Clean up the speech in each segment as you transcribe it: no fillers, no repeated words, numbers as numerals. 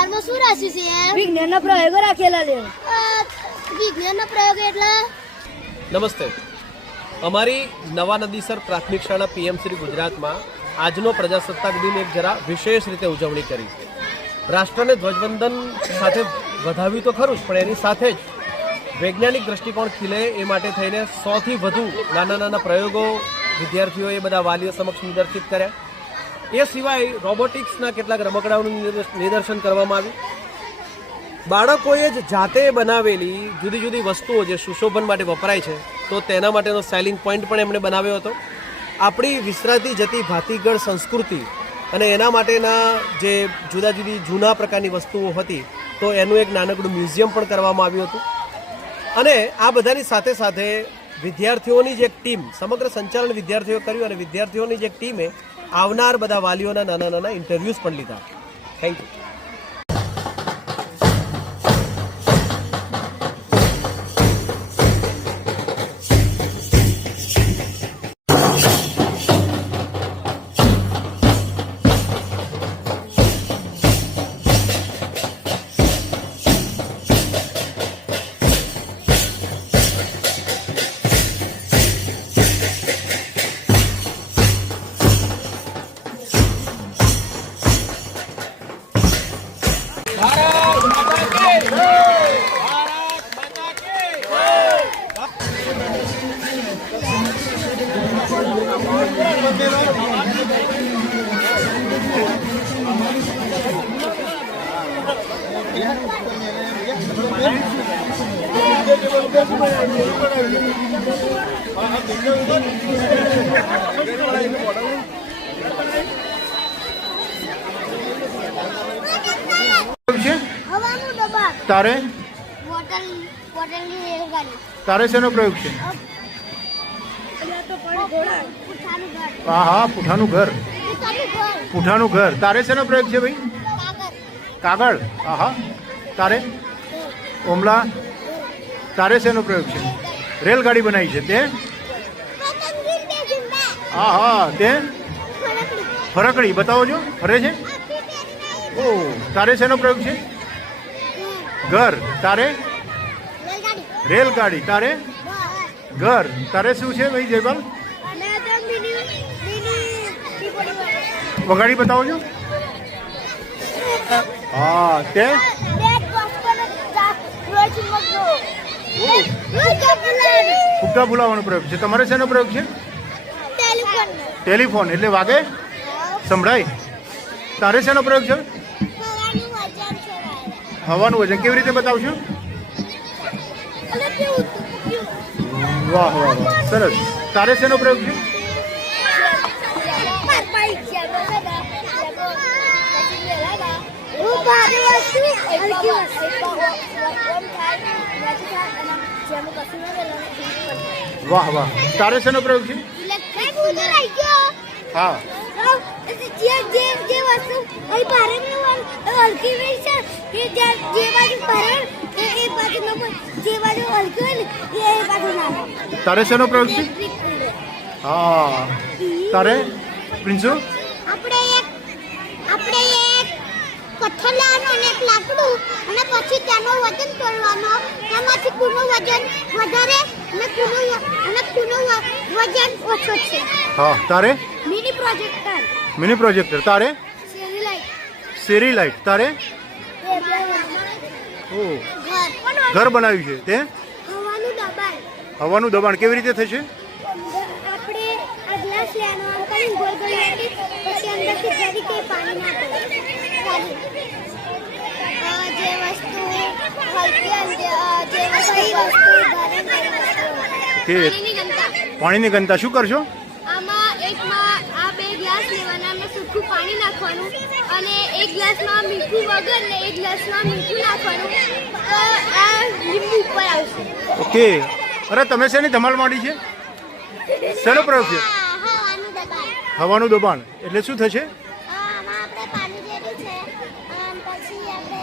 દાળમાં શું રાખ્યું છે યાર? વિજ્ઞાનના પ્રયોગો રાખેલા છે. વિજ્ઞાનનો પ્રયોગ એટલે? નમસ્તે. અમારી નવા નદીસર પ્રાથમિક શાળા પીએમસી ગુજરાતમાં આજનો પ્રજાસત્તાક દિન એક જરા વિશેષ રીતે ઉજવણી કરી. રાષ્ટ્રને ધ્વજવંદન સાથે વધાવ્યું તો ખરું જ, પણ એની સાથે જ વૈજ્ઞાનિક દ્રષ્ટિકોણ ખીલે એ માટે થઈને 100થી વધુ નાના નાના પ્રયોગો વિદ્યાર્થીઓએ બધા વાલીઓ સમક્ષ નિદર્શિત કર્યા. એ સિવાય રોબોટિક્સના કેટલાક રમકડાઓનું નિદર્શન કરવામાં આવ્યું. બાળકોએ જ જાતે બનાવેલી જુદી જુદી વસ્તુઓ જે સુશોભન માટે વપરાય છે તો તેના માટેનો સેલિંગ પોઈન્ટ પણ એમણે બનાવ્યો હતો. આપણી વિસરાતી જતી ભાતીગળ સંસ્કૃતિ અને એના માટેના જે જુદા જુદી જૂના પ્રકારની વસ્તુઓ હતી તો એનું એક નાનકડું મ્યુઝિયમ પણ કરવામાં આવ્યું હતું. અને આ બધાની સાથે સાથે વિદ્યાર્થીઓની જે એક ટીમ, સમગ્ર સંચાલન વિદ્યાર્થીઓ કર્યું અને વિદ્યાર્થીઓની જે એક ટીમે આવનાર બધા વાલીઓના નાના નાના ઇન્ટરવ્યૂઝ પણ લીધા. Thank you. તારે તારે શેનો પ્રયોગ છે? હા હા, પૂઠાનું ઘર. પૂઠાનું ઘર. તારે શેનો પ્રયોગ છે ભાઈ? કાગળ. હા હા. તારે ઓમલા, તારે શેનો પ્રયોગ છે? રેલગાડી બનાવી છે તે? હા હા. તે ફરકડી બતાવો છો, ફરે છે. ઓ, તારે શેનો પ્રયોગ છે? ઘર. તારે રેલગાડી. તારે ઘર. તારે શું છે ભાઈ જયપાલ? વગાડી બતાવો છો. હા. તે ફુગ્ગા ફૂલાવાનો પ્રયોગ છે. તમારે શેનો પ્રયોગ છે? ટેલિફોન. એટલે વાગે, સંભળાય. તારે શેનો પ્રયોગ છે? હવાનું વજન. કેવી રીતે બતાવશો? વાહ વાહ વાહ, સરસ. તારે શેનો પ્રયોગ છે? વાહ વાહ. તારે શેનો પ્રયોગ છે? હા. તારે શેનો પ્રયોગ છે? હા. તારે પ્રિન્સુ? આપણે એક પથ્થર લેવાનો અને એક લાકડું અને પછી તેનો વજન તોડવાનો. એમાંથી કોનું વજન વધારે અને કોનું વજન ઓછો છે. હા. તારે મિની પ્રોજેક્ટર. Mini projector. તારે શેરી લાઇટ. તારે ઓ, ઘર બનાવ્યું છે તે? હવાનું દબાણ. હવાનું દબાણ કેવી રીતે થશે? આપણે આ ગ્લાસ લેવાનો કરીને ગોળ ગોળ રાખી પછી અંદરથી જરી કે પાણી નાખો. જે વસ્તુ હલકી અને જે વસ્તુ પાણીની ઘનતા શું કરશો? આમાં આ બે ગ્લાસ લેવાના અને સૂકું પાણી નાખવાનું અને એક ગ્લાસમાં મીઠું વગર ને એક ગ્લાસમાં મીઠું નાખવાનું તો આ લીંબુ ઉપર આવશે. ઓકે. અરે તમે શેની ધમાલ માંડી છે? શેનો પ્રયોગ છે? હવાનું દબાણ. એટલે શું થશે? આમાં આપણે પાણી રેડી છે અને પછી આપણે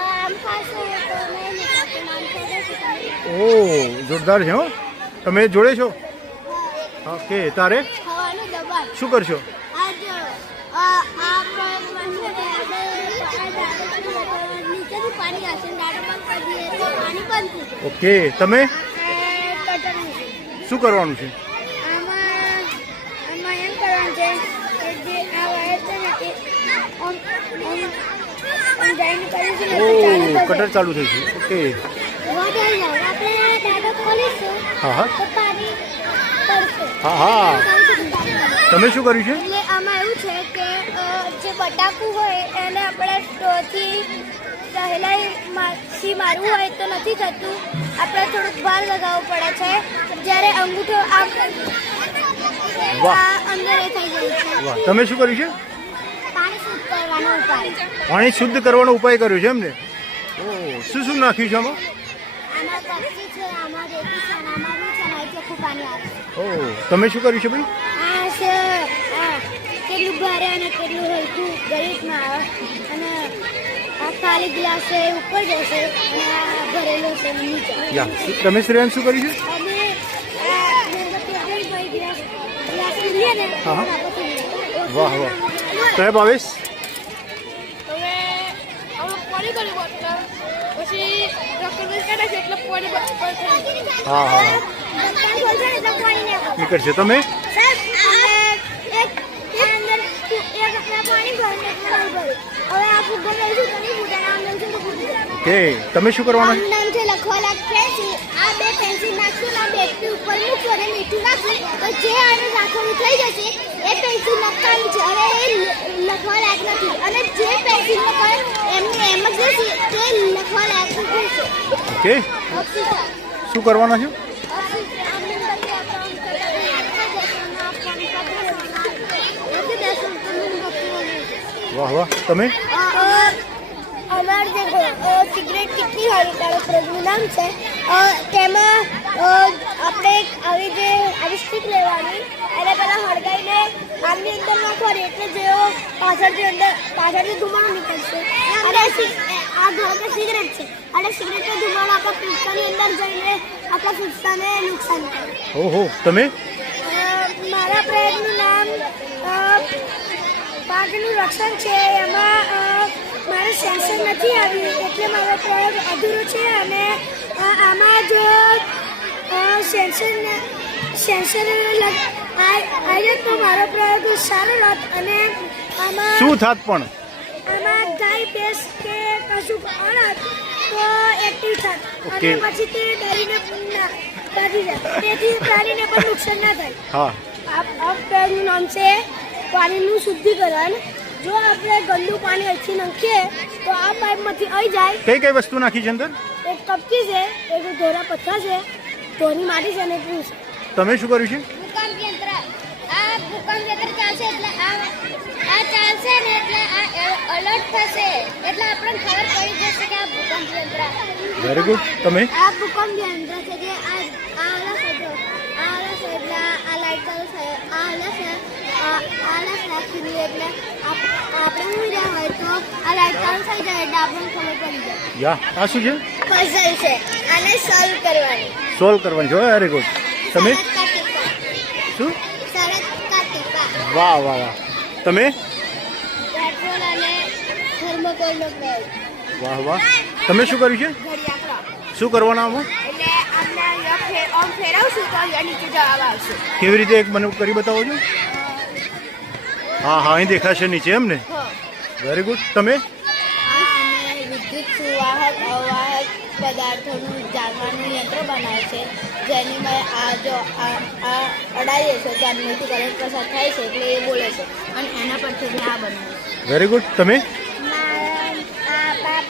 આમ ખાશું તો નહીં નીકળતું નામ છે. ઓ, જોરદાર છે હો. તમે જોડે છો? ઓકે. તારે હવાનું દબાણ. શું કરશો? આ જો આ પ્રયોગમાં છે ને આપણે પાણી હશે દાડો બંધ કરી દઈએ તો પાણી બંધ થઈ જાય. ઓકે, તમે કટર શું કરવાનું છે? આમાં એમ કરવાનું છે કે જે આ વાયર છે ને એ ઓમ જઈને કરીશું ને તો ચાલુ ઓ, થશે. કટર ચાલુ થઈ છે. ઓકે, વધારે જાય આપણે દાડો ખોલીશું હા હા તો પાણી પડશે. હા હા. તમે શું કર્યું છે? એટલે આમાં એવું છે કે જે બટાકું હોય એને આપણે સ્ટોથી સહેલાઈથી મારવું હોય તો નથી થતું. આપણે થોડુંક ભાર લગાવવું પડે છે. જ્યારે અંગૂઠો આમ વાહ. આ અંદર એ થઈ જાય છે. વાહ, તમે શું કર્યું છે? પાણી શુદ્ધ કરવાનો ઉપાય. પાણી શુદ્ધ કરવાનો ઉપાય કર્યો છે એમને? ઓ, શું શું નાખ્યું છે આમાં? આમાં કપચી છે, આમાં રેતી છે, અને આમાં રૂ છે, અને અહીં ચોખ્ખું પાણી આવે છે. ઓ, તમે શું કર્યું છે ભાઈ? આ છે આ કેટલું ભારે અને કેટલું હલકું ગરીબમાં આવે અને આ ખાલી ગ્લાસ છે એ ઉપર જશે અને આ ભરેલો છે નીચે. તમે શ્રેયાન શું કર્યું છે? અમે આ મીણબત્તી આગળ ભાઈ ગ્લાસ લઈએ ને હા, હા. આપણે વાહ વાહ. સાહેબ ભાવેશ, હવે અમે પાણી કરી બોટલ પછી ડોક્ટર કાઢે છે એટલે પાણી બંધ થઈ જાય. હા હા હા, ઢક્કણ ખોલશે ને એટલે પાણી નહીં આવે. નીકળશે. તમે સાહેબ અમે એક અંદર મેં પાણી ભર્યું એટલે નહીં ભર્યું. હવે આ ફૂગો લઈશું તો નહીં ફૂટે, આમ લઈશું તો ફૂટી જાય. કે તમે શું કરવાના છે? આમ નામ છે લખવાલા પેન્સિલ. આ બે પેન્સિલ નાખશું ને આ બેગની ઉપર મૂકશું અને મીઠું નાખશું તો જે આનું રાખવાનું થઈ જશે એ પેન્સિલ નકામી છે અને એ લખવા લાયક નથી. અને જે પેન્સિલ નખાય એમને એમ જ રહેશે તે લખવા લાયક થઈ જશે. ઓકે, શું કરવાના છે? વાહ વાહ. તમે અમાર જે સિગરેટ કેટલી હાનિકારક રોગનું નામ છે તેમાં આપણે આવી સ્ટીક લેવાની એને પહેલાં હળગાઈને આમની અંદર નાખવાની એટલે જેવો પાછળથી ધુમાડો નીકળશે અને આ ઘર સિગરેટ છે અને સિગરેટનો ધુમાડો આપણા ફેફસાની અંદર જઈને આપણા ફેફસાને નુકસાન કરે. ઓહો. તમે મારા પ્રયત્નનું નામ પાકનું રક્ષણ છે. એમાં મારે સેન્સર નથી આવ્યું એટલે મારો પ્રયોગ અધૂરો છે અને આમાં જો સેન્સર આવ્યો તો મારો પ્રયોગ સારો રત અને આમાં શું થાત પણ? આમાં ગાય ભેંસ કે કશું અડત તો એક્ટિવ થાત અને Okay. પછી તે ડરીને ભાગી જાય તેથી પ્રાણીને પણ નુકસાન ના થાય. હા, આ પ્રયોગનું નામ છે પાણીનું શુદ્ધિકરણ. જો આપણે ગંદુ પાણી અહીંથી નાખીએ તો આ પાઇપમાંથી આવી જાય. કઈ કઈ વસ્તુ નાખી છે અંદર? એક કપચી છે, એક ધોરા પથ્થર છે, ધોરી માટી છે અને એટલું છે. તમે શું કર્યું છે? ભૂકંપ યંત્ર. આ ભૂકંપ યંત્ર ચાલશે એટલે આ ચાલશે ને એટલે આ અલર્ટ થશે એટલે આપણને ખબર પડી જશે કે આ ભૂકંપ યંત્ર. Very good. તમે આ ભૂકંપ યંત્ર છે જે આ લાઈટ ચાલુ થાય આ અલગ રાખી એટલે આપણે ઊંઘી રહ્યા હોય તો આ લાઈટ ચાલુ થઈ જાય એટલે આપણને ખબર પડી જાય. યા, આ શું છે? પઝલ છે આને સોલ્વ કરવાની. સોલ્વ કરવાની છે. Very good. તમે શરત કા ટીપા. શું? શરત કા ટીપા. વાહ વાહ વાહ. તમે પેટ્રોલ અને થર્મોકોલનો પ્રયોગ. વાહ વાહ. તમે શું કર્યું છે? ઘડિયાળો. શું કરવાના આમાં? એટલે આપણે અહીંયા આમ ફેરવશું તો અહીંયા નીચે જવાબ આવશે. કેવી રીતે એક મને કરી બતાવો છો? હા હા, અહીં દેખાશે નીચે એમ ને? Very good. તમે અમે વિદ્યુત સુવાહક અવાહક પદાર્થોનું જાણવાનું યંત્ર બનાવે છે જેની આ અડાઈએ છે ત્યારથી કરંટ પસાર થાય છે એટલે એ બોલે છે અને એના પરથી આ બનાવે છે. Very good. તમે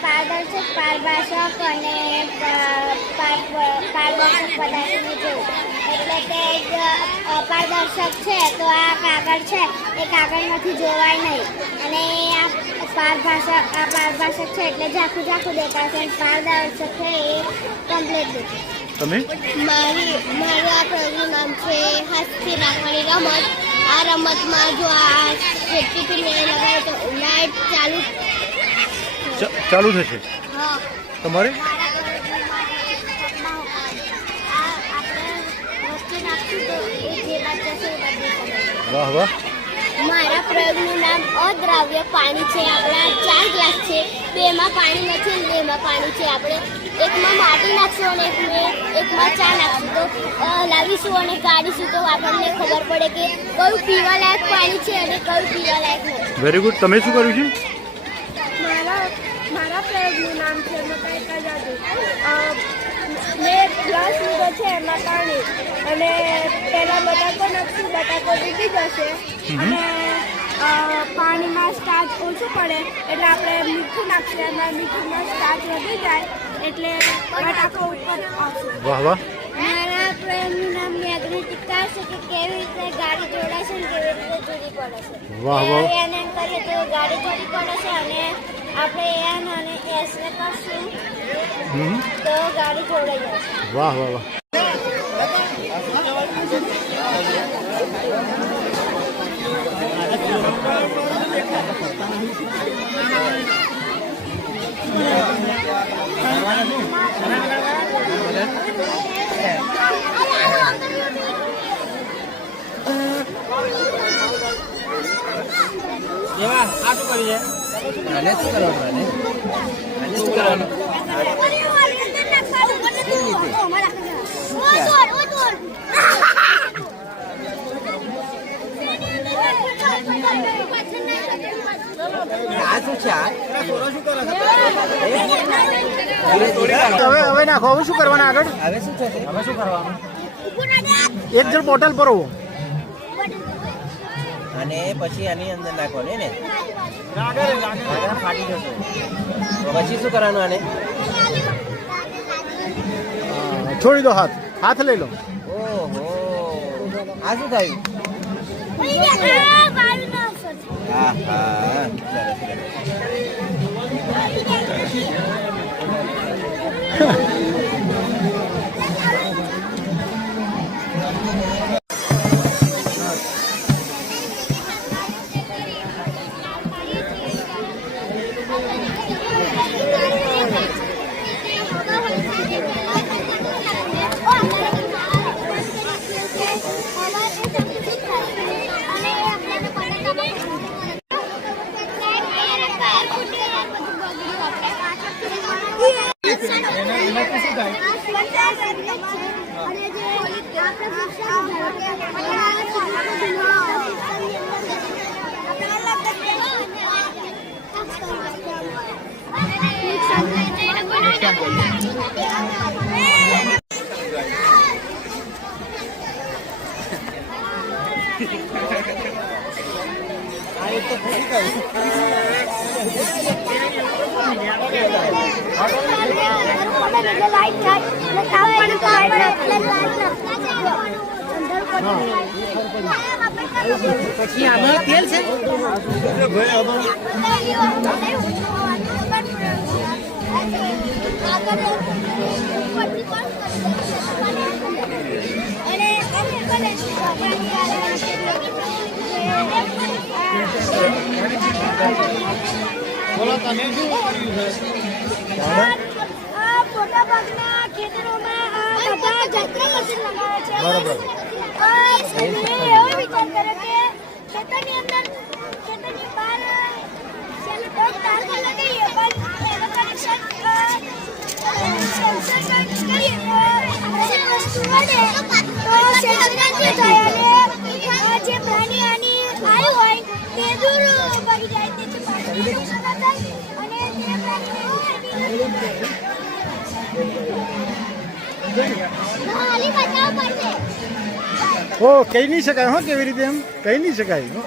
પારદર્શક પારભાષક અને પારદર્શક પદાર્થનું જેવું એટલે કે પારદર્શક છે તો આ કાગળ છે એ કાગળમાંથી જોવાય નહીં અને આ પારભાષક છે એટલે ઝાખું દેખાશે અને પારદર્શક છે એ કમ્પ્લીટ દેખાય. તમે મારું આ પ્રયોગનું નામ છે હાથથી રાખવાની રમત. આ રમતમાં જો આ સેફ્ટી પિન લગાવે તો લાઇટ ચાલુ થશે. હા. તમારે મારા વાહ વાહ. પ્રયોગનું નામ અદ્રાવ્ય પાણી છે. આપણા 4 ગ્લાસ નાખશે, બેમાં પાણી નથી ને બેમાં પાણી છે. આપણે એકમાં માટી નાખશું અને એકમાં ચા નાખશું તો લાવીશું અને કાઢીશું તો આપણને ખબર પડે કે કયું પીવા લાયક પાણી છે અને કયું પીવા લાયક નથી. Very good. તમે શું કર્યું છે? મારા પ્રયોગનું નામ છે મકાઈ જાદુ. મેં ગ્લાસ લીધો છે એમાં પાણી અને પહેલાં બટાકો નાખશું, બટાકો ડૂબી જશે અને પાણીમાં સ્ટાર્ચ ઓછું પડે એટલે આપણે મીઠું નાખશું, એમાં મીઠુંમાં સ્ટાર્ચ વધી જાય એટલે બટાકો ઉપર આવશે. વાહ વાહ. મારા પ્રયોગનું નામ મેગ્નેટિકા છે કે કેવી રીતે ગાડી જોડાશે ને કેવી રીતે જુદી પડે છે. વાહ વાહ. એને એમ કરીએ તો ગાડી જુદી પડે છે અને આપણે એન અને એસ ને કરશું તો ગાડી જોડાઈ જશે. વાહ વાહ વાહ. એવા આ શું કરીએ? આને શું કરવાનું? આને શું કરવાનું? આ શું છે? હવે નાખો. હવે શું કરવાના આગળ? હવે શું છે? હવે શું કરવાનું? એક જણ બોટલ ભરો અને પછી આની અંદર નાખવાનું ને ફાટી જશે. પછી શું કરવાનું? આને છોડી દો. હાથ લઈ લો. ઓહો, આ શું થયું? હા હા, પછી આમાં તેલ છે. મોટા ભાગના ખેતરોમાં બધા જંત્ર મશીન લગાવે છે. બરાબર. એવો વિચાર કરે કે ખેતરની અંદર ખેતરની બહાર સેલ્યુટોપ તાર લગાવીએ પણ એનું કનેક્શન સેન્સર કરીએ વસ્તુ વડે તો સેન્સર નથી થાય અને જે પ્રાણી આની આવ્યું હોય તે દૂર ભાગી જાય તેથી પાણી નુકસાન થાય અને જે પ્રાણી ઓ કહી નહીં શકાય. હો કેવી રીતે? એમ કહી નહીં શકાય.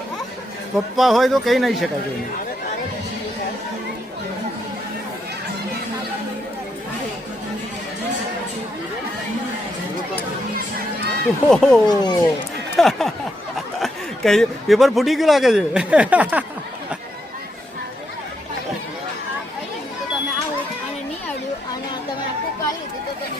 પપ્પા હોય તો કહી નહીં શકાય કોઈને. કઈ પેપર ફૂટી ગયું લાગે છે. તમે આવો અને નહીં આવ્યું અને તમે આખું કાઢી લીધું તો તમે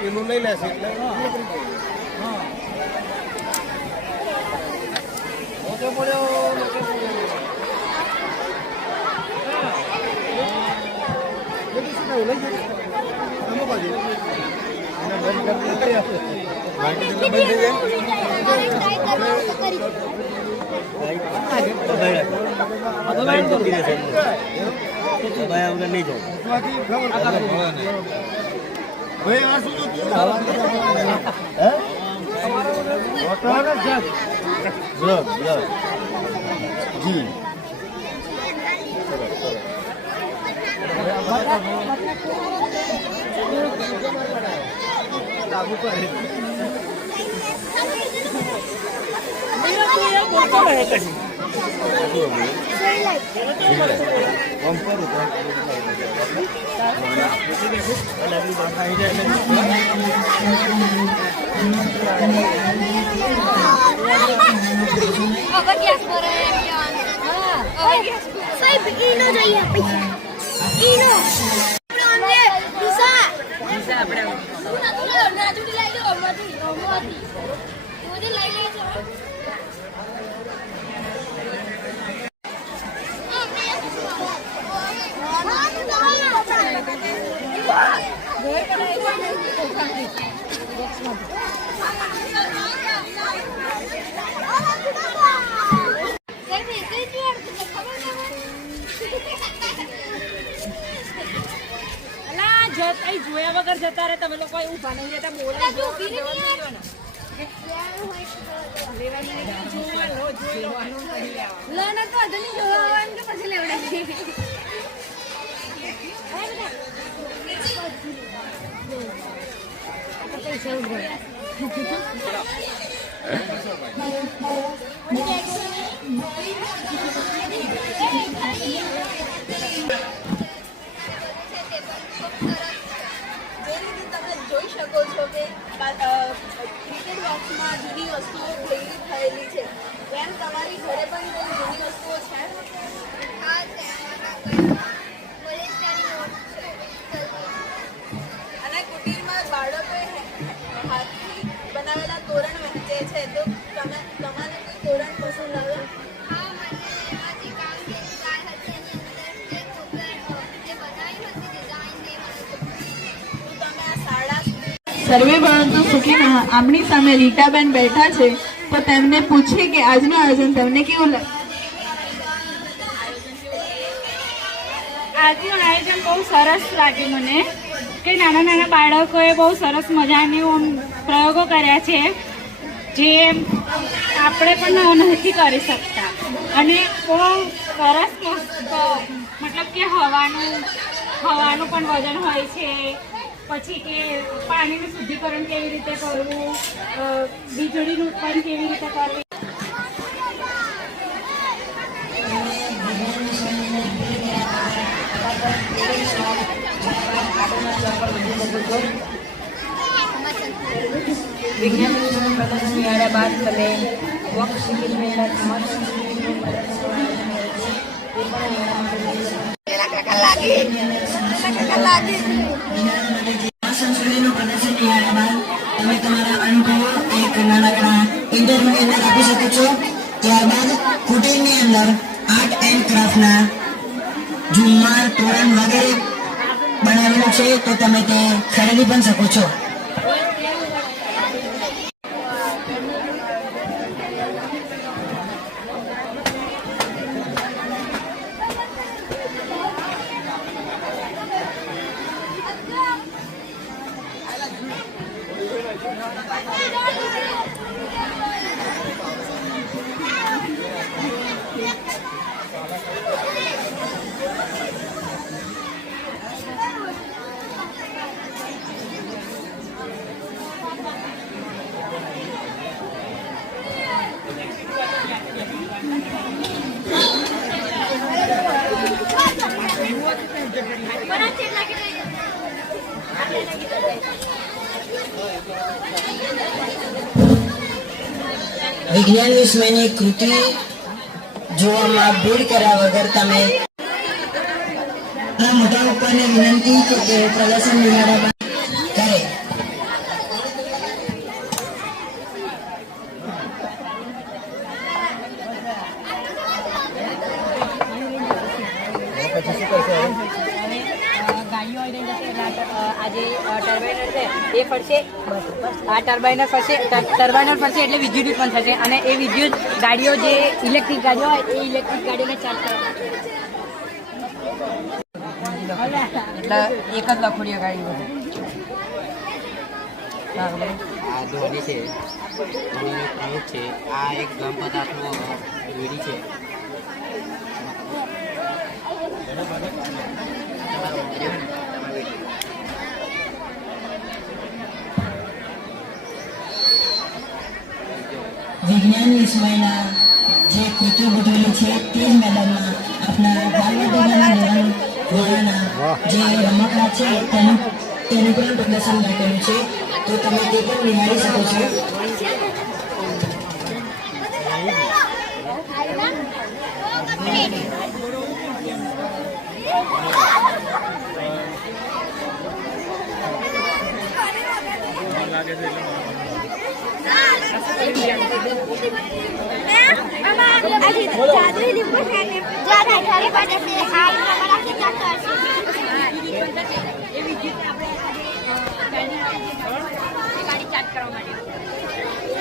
પેલું લઈ લેશે એટલે જી સાહેબ ઈનો જોઈએ પૈસા ઈનો જોયા વગર જતા રહે તમે લોકો ઊભા નહીં રહેતા બોલાય જોઈ શકો છો કે ક્રિકેટ બોક્સમાં જૂની વસ્તુઓ પ્રેરિત થયેલી છે. બેન તમારી ઘરે પણ જૂની વસ્તુઓ છે? અને કુટીરમાં બાળકોએ હાથથી બનાવેલા તોરણ વહેંચે છે, તો તમારે કોઈ તોરણ પસંદ આવે? સર્વે ભણતું સુખી આમની સામે રીટાબેન બેઠા છે, તો તેમને પૂછીએ કે આજનું આયોજન તમને કેવું લાગ્યું? આજનું આયોજન બહુ સરસ લાગે મને કે નાના નાના બાળકોએ બહુ સરસ મજાની પ્રયોગો કર્યા છે જે આપણે પણ નથી કરી શકતા, અને બહુ સરસ મતલબ કે હવાનું પણ વજન હોય છે, પછી કે પાણીનું શુદ્ધિકરણ કેવી રીતે કરવું, વીજળીનું ઉત્પાદન કેવી રીતે કરવું. વિજ્ઞાન પ્રદર્શન આવ્યા બાદ તમે વોક શીખી રહેલા સમાચાર સંસ્કૃતિનું પ્રદર્શન નિહાળ્યા બાદ તમે તમારા અનુભવો એક નાનકડા ઇન્ટરવ્યુ અંદર આપી શકો છો. ત્યારબાદ કુટીરની અંદર આર્ટ એન્ડ ક્રાફ્ટના ઝુમ્મર, તોરણ વગેરે બનાવેલું છે, તો તમે તે ખરીદી પણ શકો છો. વિજ્ઞાન વિસ્મયની કૃતિ જોવામાં ભીડ કર્યા વગર તમે આ મોટા ઉપરને વિનંતી છે કે પ્રદર્શન નિહાળવા કરે. ગાડીઓ આવી રહી છે આ જે ટર્બાઇનર છે એ ફરશે, આ ટર્બાઇનર ફરશે, ટર્બાઇનર ફરશે એટલે વિદ્યુત ઉત્પન્ન થશે અને એ વિદ્યુત ગાડીઓ જે ઇલેક્ટ્રિક ગાડીઓ હોય એ ઇલેક્ટ્રિક ગાડીઓને ચાર્જ કરવા એટલે એક જ લખોડીઓ ગાડી બધું. આ દોરી છે, દોરીનો પ્રયોગ છે. આ એક ગરમ પદાર્થનો દોરી છે. વિજ્ઞાન વિસ્મયના જે કૃતિઓ ગોઠવેલી છે તે જ મેદાનમાં આપણા બાલવાટિકાના ધોરણના જે રમકડા છે તેનું પણ પ્રદર્શન રાખેલું છે, તો તમે તે પણ નિહાળી શકો છો.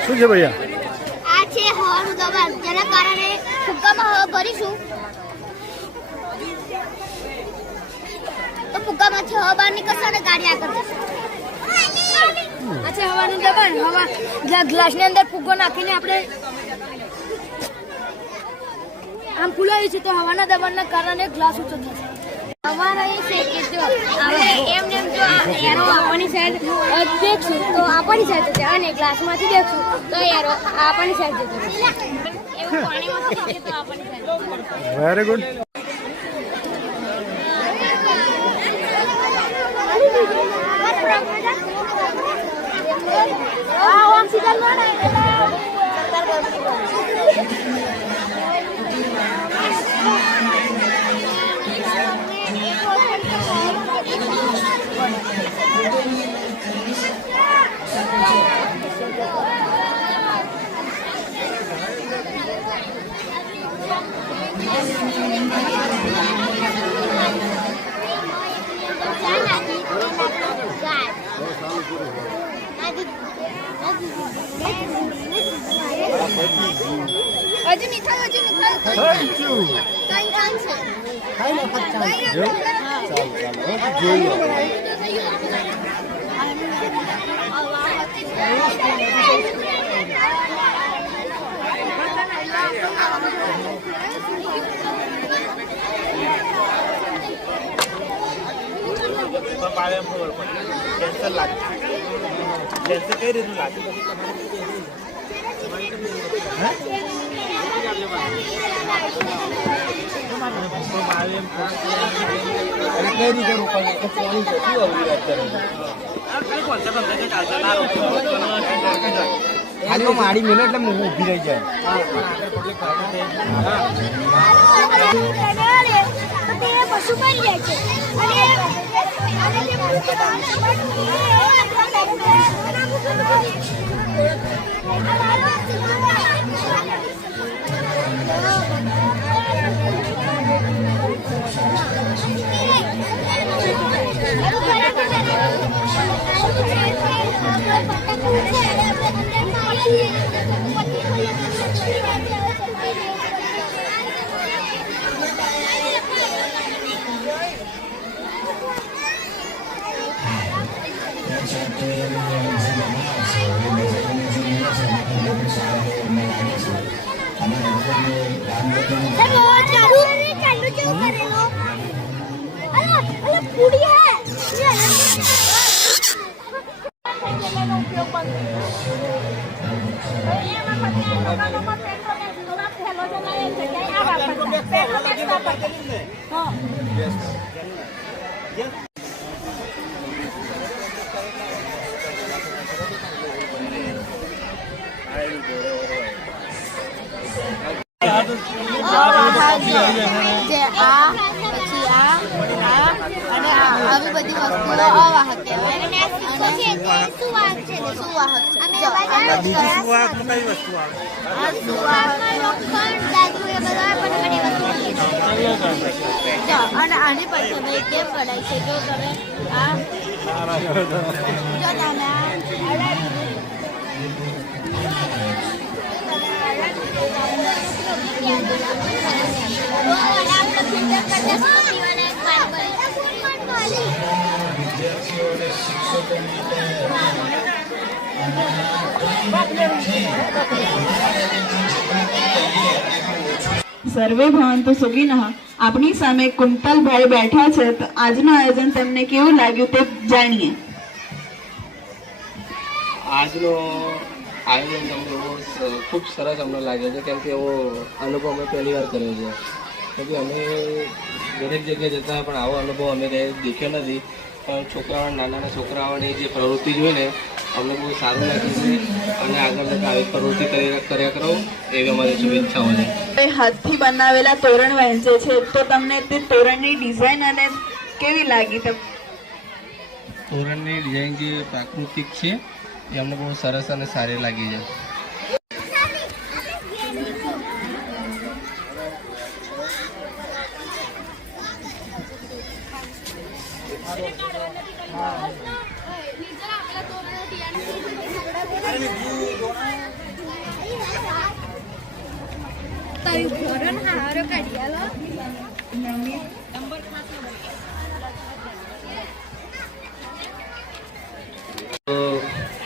શું છે ભૈયા? આ છે હવાનું દબાણ, જેના કારણે ફુગ્ગામાં હવા ભરીશું તો ફુગ્ગામાંથી હવા બહાર નીકળશે અને ગાડી આગળ જશે. આ છે હવાનું દબાણ. હવા ગ્લાસની અંદર ફુગ્ગો નાખીને આપણે આમ ફૂલાવી છે તો હવાના દબાણના કારણે ગ્લાસ ઊંચો થશે. હવા રહી છે કે જો આપણે એમને એમ જો એરો આપણી સાઈડ દેખશું તો આપણી સાઈડ જશે અને ગ્લાસમાંથી દેખશું તો એરો આપણી સાઈડ જશે. એવું પાણીમાં થશે તો આપણી સાઈડ. Very good. આમ સીધા ના હજુ નહીં થાય. કઈ રીતનું લાગે? મારી મેલો એટલે ઊભી રહી જાય. પશુ કરી જાય છે આવી બધી વસ્તુઓ અવાહક કહેવાય. અને સુવાહક છે તે સુવાહક છે. સુવાહક છે. બીજી સુવાહકમાં કઈ વસ્તુ આવે? આ સુવાહકમાં લોખંડ, ધાતુ એ બધા પણ ઘણી વસ્તુ છે. અને આની પછી અમે કેમ કઢાય છે જો તમે આ જો તમે સર્વે ભવંતુ સુખીનઃ. આપણી સામે કુંતલભાઈ બેઠા છે, તો આજનું આયોજન તમને કેવું લાગ્યું તે જાણીએ. આજનો આયોજન તમને ખૂબ સરસ અમને લાગ્યો છે, કેમ કે એવો અનુભવ અમે પહેલી વાર કર્યો છે. કેમકે અમે દરેક જગ્યાએ જતા પણ આવો અનુભવ અમે કંઈ દેખ્યો નથી. પણ છોકરાઓ નાના છોકરાઓની જે પ્રવૃત્તિ જોઈને અમને બહુ સારું લાગ્યું છે અને આગળ જતાં આવી પ્રવૃત્તિ કર્યા કરો એવી અમારી શુભેચ્છાઓ છે. હાથથી બનાવેલા તોરણ વહેંચે છે, તો તમને તે તોરણની ડિઝાઇન અને કેવી લાગી? તોરણની ડિઝાઇન જે પ્રાકૃતિક છે એ અમને બહુ સરસ અને સારી લાગી છે.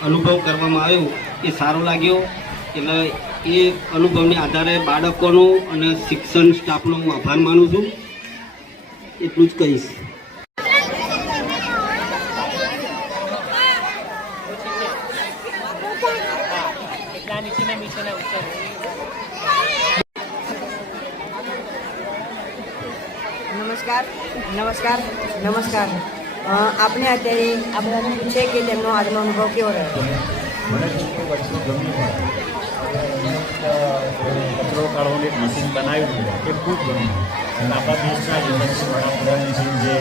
અનુભવ કરવામાં આવ્યો એ સારો લાગ્યો. એટલે એ અનુભવને આધારે બાળકોનો અને શિક્ષણ સ્ટાફનો હું આભાર માનું છું. એટલું જ કહીશ. નમસ્કાર. આપણે અત્યારે આ બધાને પૂછે કે તેમનો આજનો અનુભવ કેવો રહ્યો? મને વસ્તુ ગમ્યું. કચરો કાઢવાનું એક મશીન બનાવ્યું એ ખૂબ ગમ્યું. અને આપણા દેશના યશસ્વી વડાપ્રધાનશ્રી જે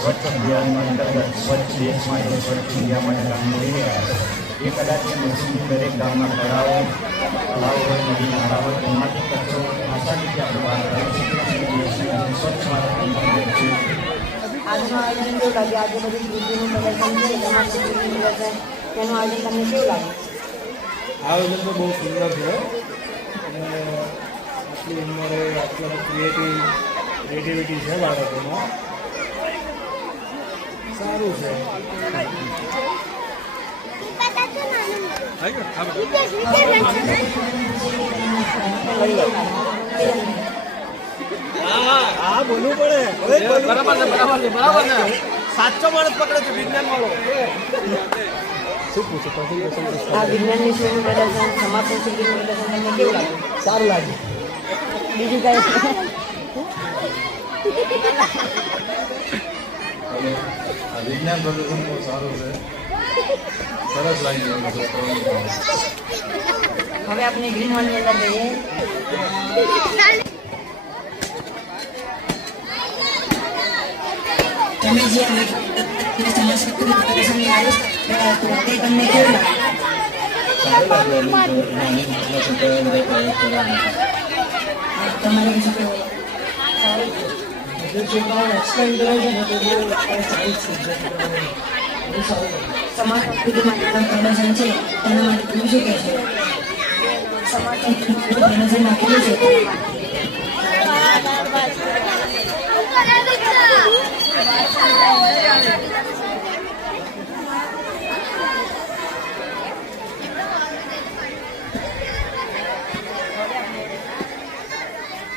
સ્વચ્છ અભિયાન અંતર્ગત સ્વચ્છ દેશ માટે સ્વચ્છ ઇન્ડિયા માટે કામ કરી રહ્યા છે એ કદાચ એ મશીન દરેક ગામના તળાવ હોય નદી નાળા હોય તેમાંથી કચરો આસાનીથી આપણે બહાર કાઢી શકીએ. સ્વચ્છ ભારત છે. આજનું આયોજન કેવું લાગે? આજે બધી કૃતિનું પ્રદર્શન છે, તેનું આયોજન તમને કેવું લાગે? આયોજન તો બહુ સુંદર છે અને આટલી ઉંમરે આટલા ક્રિએટિવિટી છે બાળકોમાં. સારું છે. હા બોલવું પડે. બરાબર છે. સાચો માણસ પકડે છે વિજ્ઞાન વાળો. આ વિજ્ઞાન વિષયનું પ્રદર્શન, સમાજ સંસ્કૃતિનું પ્રદર્શન તમને કેવું લાગે? સારું લાગે. બીજું કાંઈ? વિજ્ઞાન પ્રદર્શન બહુ સારું છે. સરસ લાગ્યું. હવે આપણે ગ્રીન હોલની અંદર જઈએ. તમે જે સમાજ સંસ્કૃતિનું પ્રદર્શન તે તમને કેવું લાગે? તમારે શું કહેવું? સમાજ સંસ્કૃતિ માટે પ્રદર્શન છે તેના માટે તમે શું કહેશો? સમાજ સંસ્કૃતિ પ્રદર્શન નાખેલું છે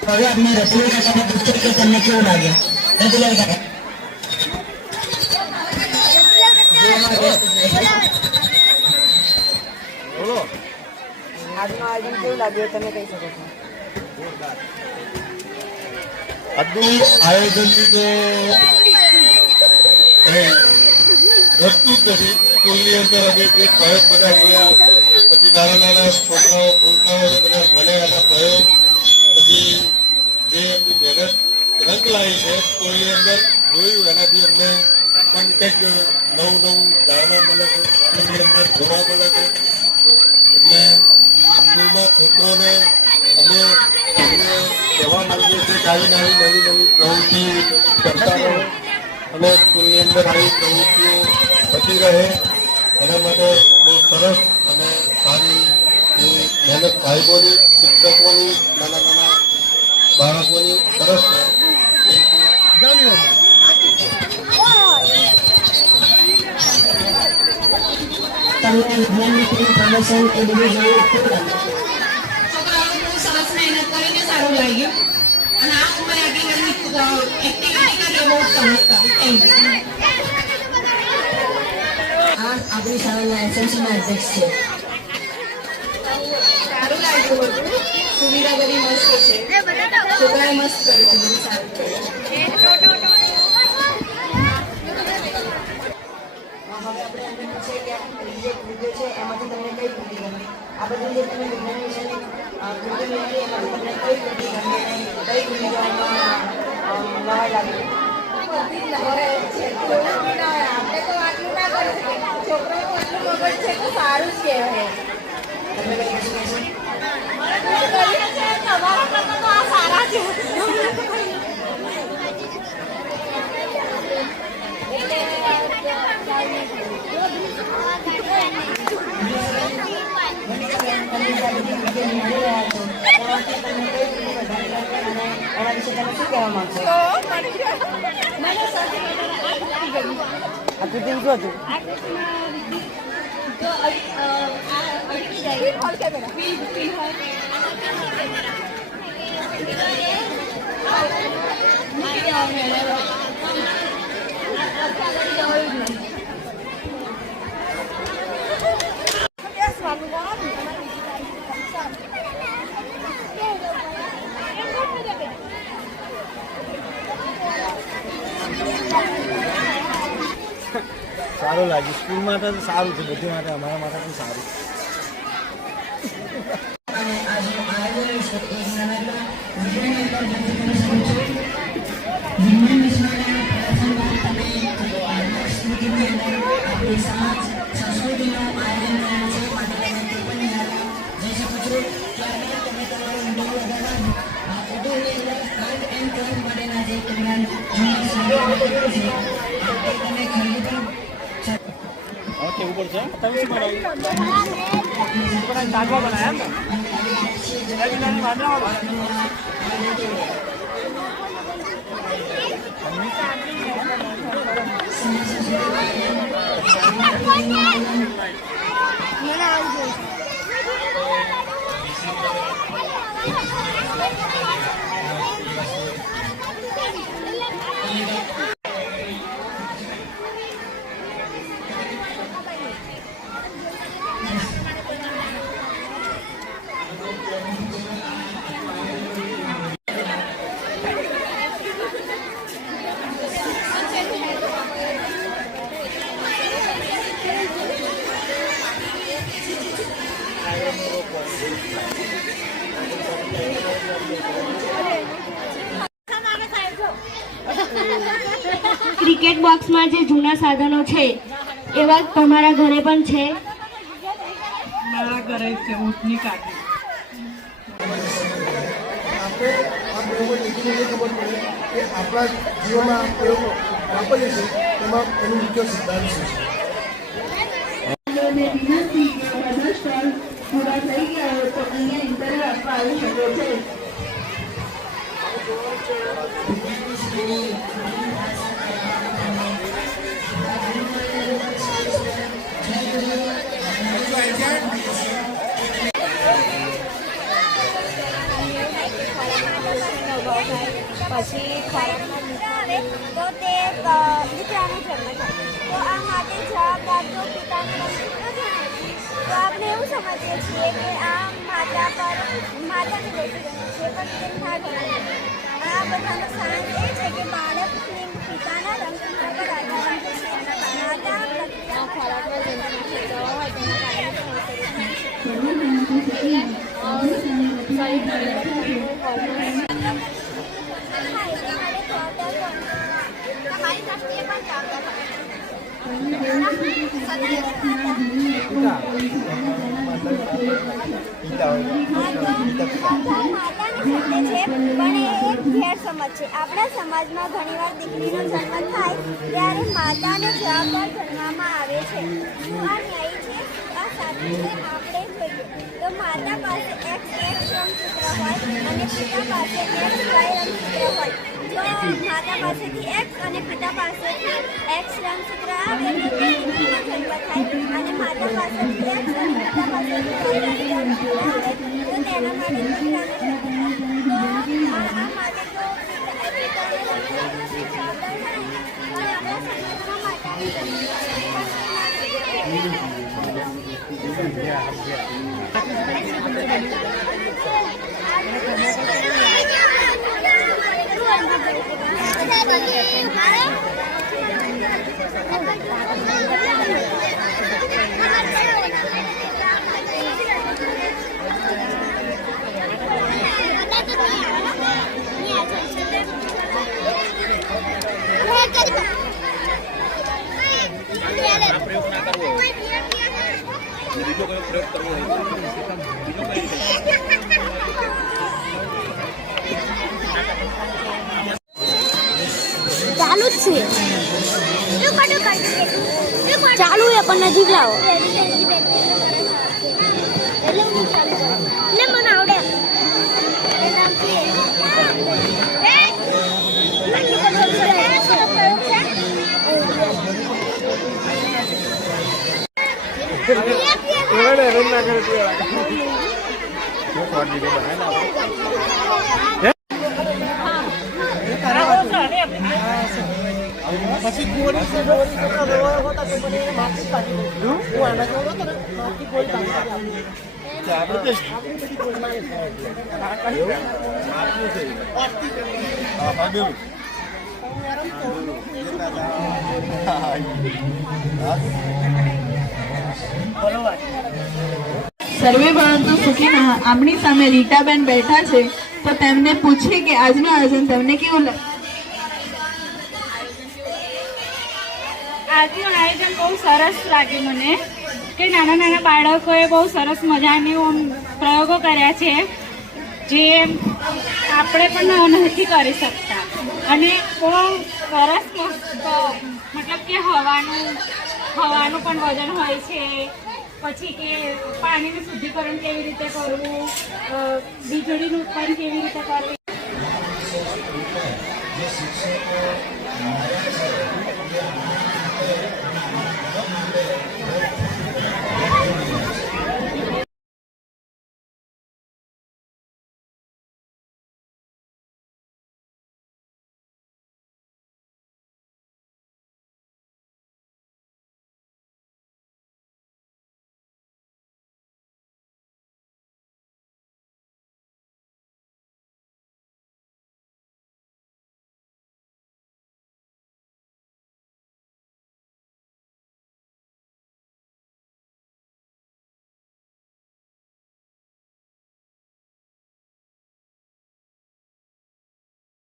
હવે આપણે રતુલાલ કાકાને પૂછીએ કે તમને કેવું લાગે? રતુલાલ કાકા બોલો. આજનું આયોજન કેવું લાગ્યું તમે કહી શકો છો? આજનું આયોજનની તો વસ્તુ જ નથી. સ્કૂલની અંદર અમે જે પ્રયોગ બધા જોયા, પછી નાના છોકરાઓ ભૂલકાઓ બધા મળ્યા એના પ્રયોગ, પછી જે એમની મહેનત રંગ લાવી છે સ્કૂલની અંદર જોયું એનાથી અમને પણ કંઈક નવું જાણવા મળે છે સ્કૂલની અંદર જોવા મળે છે. એટલે સ્કૂલમાં છોકરોને અમે કહેવા માંગીએ છીએ કે આવીને આવી નવી પ્રવૃત્તિ કરતા રહો અને સ્કૂલની અંદર આવી પ્રવૃત્તિઓ થતી રહે. એના માટે બહુ સરસ અને સારી મહેનત સાહેબોની, શિક્ષકોની, નાના બાળકોની સરસ છે. તમને વિજ્ઞાનની પ્રદર્શન એ બધું જોયું ખૂબ ગમ્યું. છોકરાઓએ બહુ સરસ મહેનત કરીને સારું લાગ્યું અને આ ઉંમરે આટલી બધી એક્ટિવિટી કરે બહુ સરસ થયું. Thank you. આ આપણી શાળાના એસએમસીના અધ્યક્ષ છે. સારું લાગ્યું બધું. સુવિધા બધી મસ્ત છે. છોકરાએ મસ્ત કર્યું છે, બધું સારું કર્યું. હવે આપણે એમને પૂછીએ કે આ જે કૃત્ય છે એમાંથી તમને કઈ કૃતિ ગમે? આ બધી જે તમે વિજ્ઞાન વિષયની કૃતિ મેળવી એમાંથી તમને કઈ કૃતિ ગમે અને કઈ કૃતિ કરવામાં નવાઈ લાગી? આપણે તો આટલું ના કરી શકીએ. છોકરાઓ એટલું મગજ છે તો સારું જ કહેવાય. તમે કઈ કશું કહેશો? તમારા કરતા તો આ સારા છે. એના વિશે તમે શું કહેવા માંગશો? આ કૃતિ શું હતું? સારું લાગ્યું. સ્કૂલ માટે તો સારું છે, બધી માટે અમારા માટે પણ સારું. અને આજનું આયોજન છે એક નાનકડા વિજ્ઞાન વિશ્વના પ્રદર્શન બાદ તમે સ્મૃતિની અંદર આપણી સમાજ સંસ્કૃતિનું આયોજન કર્યું છે માટે તમે તે પણ નિહાળવા જઈ શકો છો. ત્યારબાદ તમે તમારો ઇન્ટરવ્યુ લગાવવા ફોટોની અંદર આર્ટ એન્ડ ક્રાફ્ટ માટેના જે તમારા જૂના સાધનો છે તે તમે ખરીદી પણ કેવું પડશે? તમે શું બનાવ્યું? તાગવા બનાવ્યા ક્રિકેટ બોક્સમાં જે જૂના સાધનો છે એવા તમારા ઘરે પણ છે? મારા ઘરે છે ઊંટની કાકી. આપણે આ પ્રયોગો એટલી ખબર પડે કે આપણા જીવનમાં આ પ્રયોગો વાપરીએ છીએ એમાં એનું મુખ્ય સિદ્ધાંત શું છે. બધા સ્ટોલ પૂરા થઈ ગયા હોય તો અહીંયા ઇન્ટરવ્યુ આપવા આવી શકો છો. પછી ખોરાકમાં મીઠું આવે તો તે દીકરાનો જન્મ થાય તો આ માટે જવાબદાર તો પિતાનો દીકરો જણાય છે. તો આપણે એવું સમજીએ છીએ કે આ માતાને બેસી રહ્યું છે પણ તે ના ગણાય. આ બધાનો સાર એ છે કે બાળકને પિતાના રંગસૂત્ર પર આધાર રાખે છે. માતા ખોરાકમાં જન્મ જવા હોય તેના કારણે રાષ્ટ્રીય પણ પ્રાપ્ત થયું. ગેરસમજ છે. આપણા સમાજમાં ઘણીવાર દીકરીનો જન્મ થાય ત્યારે માતાને જવાબદાર ગણવામાં આવે છે. શું આ ન્યાયી છે? આ સાચું છે? આપણે જોઈએ તો માતા પાસે XX રંગસૂત્ર હોય અને પિતા પાસે XY રંગસૂત્ર હોય. જો માતા પાસેથી X અને પિતા પાસેથી X રંગસૂત્ર આવે તો દીકરીનો જન્મ થાય અને માતા પાસેથી X અને પિતા પાસેથી Y રંગસૂત્ર આવે તો તેના માટે દીકરાને જન્મ થાય. આ માટે જો પિતાને રંગસૂત્રની જવાબદાર થાય પણ આપણા સમાજમાં માતાને ચાલુ જ છે. ચાલુ એ પણ નજીક લાવો. એટલે મને આવડે. સર્વે ભવંતુ સુખીનઃ. આપણી સામે રીટાબેન બેઠા છે તો તેમને પૂછીએ કે આજનું આયોજન તમને કેવું લાગે? આજનું આયોજન બહુ સરસ લાગ્યું મને કે નાના નાના બાળકોએ બહુ સરસ મજાની પ્રયોગો કર્યા છે જે આપણે પણ નથી કરી શકતા અને બહુ સરસ મતલબ કે હવાનું પણ વજન હોય છે. પછી કે પાણીનું શુદ્ધિકરણ કેવી રીતે કરવું, વીજળીનું ઉત્પાદન કેવી રીતે કરવું.